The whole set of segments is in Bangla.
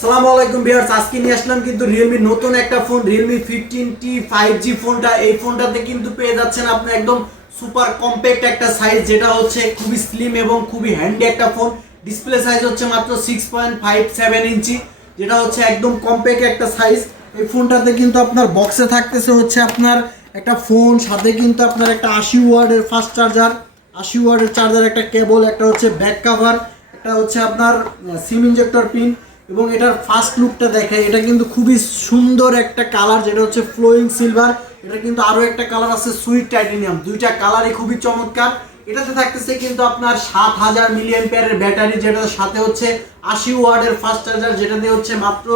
আসসালামু আলাইকুম ভিউয়ার্স, আজকে নিয়ে আসলাম কিন্তু Realme নতুন একটা ফোন Realme 15T 5G ফোনটা। এই ফোনটাতে কিন্তু পেয়ে যাচ্ছেন আপনি একদম সুপার কম্প্যাক্ট একটা সাইজ, যেটা হচ্ছে খুবই স্লিম এবং খুবই হ্যান্ডি একটা ফোন। ডিসপ্লে সাইজ হচ্ছে মাত্র 6.57 ইঞ্চি, যেটা হচ্ছে একদম কম্প্যাক্ট একটা সাইজ। এই ফোনটাতে কিন্তু আপনার বক্সে থাকতেছে হচ্ছে আপনার একটা ফোন, সাথে কিন্তু আপনার একটা 80 ওয়াটের ফাস্ট চার্জার, 80 ওয়াটের চার্জার, একটা কেবল, একটা হচ্ছে ব্যাক কভার, একটা হচ্ছে আপনার সিম ইনজেক্টর পিন। এবং এটার ফার্স্ট লুকটা দেখে, এটা কিন্তু খুবই সুন্দর একটা কালার, যেটা হচ্ছে ফ্লোয়িং সিলভার। এটা কিন্তু আরো একটা কালার আছে সুইট টাইটেনিয়াম, দুইটা কালারই খুবই চমৎকার। এটাতে থাকতেছে কিন্তু আপনার 7000 মিলি অ্যাম্পিয়ারের ব্যাটারি, যেটার সাথে হচ্ছে 80 ওয়াটের ফাস্ট চার্জার, যেটা দিয়ে হচ্ছে মাত্র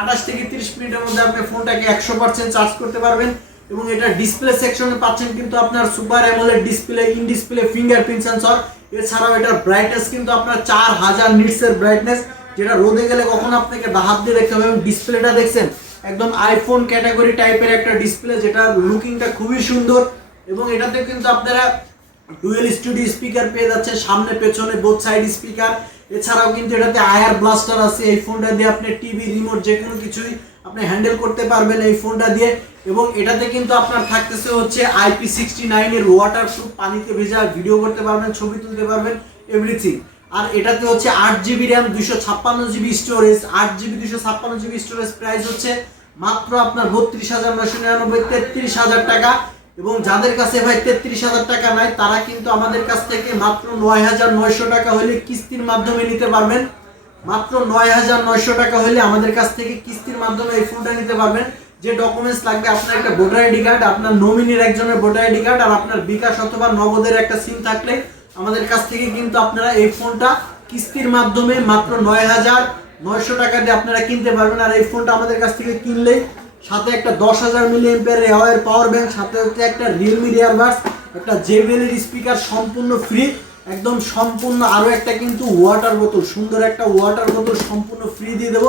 28 থেকে 30 মিনিটের মধ্যে আপনি ফোনটাকে 100% চার্জ করতে পারবেন। এবং এটা ডিসপ্লে সেকশনে পাচ্ছেন কিন্তু আপনার super AMOLED display, in display fingerprint sensor. এছাড়াও এটার ব্রাইটনেস কিন্তু আপনার 4000 নিটসের ব্রাইটনেস, যেটা রোদে গেলে কখনো আপনাকে হাত দিয়ে দেখতে হবে। এবং ডিসপ্লেটা দেখছেন একদম আইফোন ক্যাটাগরি টাইপের একটা ডিসপ্লে, যেটা লুকিংটা খুবই সুন্দর। এবং এটাতে কিন্তু আপনারা ডুয়েল স্টুডিও স্পিকার পেয়ে যাচ্ছে, সামনে পেছনে বোথ সাইড স্পিকার। এছাড়াও কিন্তু এটাতে আয়ার ব্লাস্টার আছে। এই ফোনটা দিয়ে আপনি টিভি রিমোট যে কোনো কিছুই আপনি হ্যান্ডেল করতে পারবেন এই ফোনটা দিয়ে। এবং এটাতে কিন্তু আপনার থাকতেছে হচ্ছে IP69 এর ওয়াটারপ্রুফ, পানিতে ভেজা ভিডিও করতে পারবেন, ছবি তুলতে পারবেন, এভরিথিং। আর এটাতে হচ্ছে 8GB RAM, 256GB storage. 8GB 256GB storage price হচ্ছে মাত্র আপনার 32,999, 33,000 টাকা। এবং যাদের কাছে ভাই 33,000 টাকা নাই, তারা কিন্তু আমাদের কাছ থেকে মাত্র 9,900 টাকা হলে কিস্তির মাধ্যমে নিতে পারবেন। মাত্র 9,900 টাকা হলে আমাদের কাছ থেকে কিস্তির মাধ্যমে এই ফোনটা নিতে পারবেন। যে ডকুমেন্টস লাগবে, আপনার একটা ভোটার আইডি কার্ড, আপনার নমিনির একজনের ভোটার আইডি কার্ড, আর আপনার বিকাশ অথবা নগদের একটা সিম থাকলে আমাদের কাছ থেকে কিন্তু আপনারা এই ফোনটা কিস্তির মাধ্যমে মাত্র 9,900 টাকা দিয়ে আপনারা কিনতে পারবেন। আর এই ফোনটা আমাদের কাছ থেকে কিনলেই সাথে একটা 10,000 মিলি অ্যাম্পিয়ার এর পাওয়ার ব্যাংক, সাথে হচ্ছে একটা রিয়েলমি ইয়ারবাডস, একটা JBL এর স্পিকার সম্পূর্ণ ফ্রি, একদম সম্পূর্ণ। আরো একটা কিন্তু ওয়াটার বোতল, সুন্দর একটা ওয়াটার বোতল সম্পূর্ণ ফ্রি দিয়ে দেবো।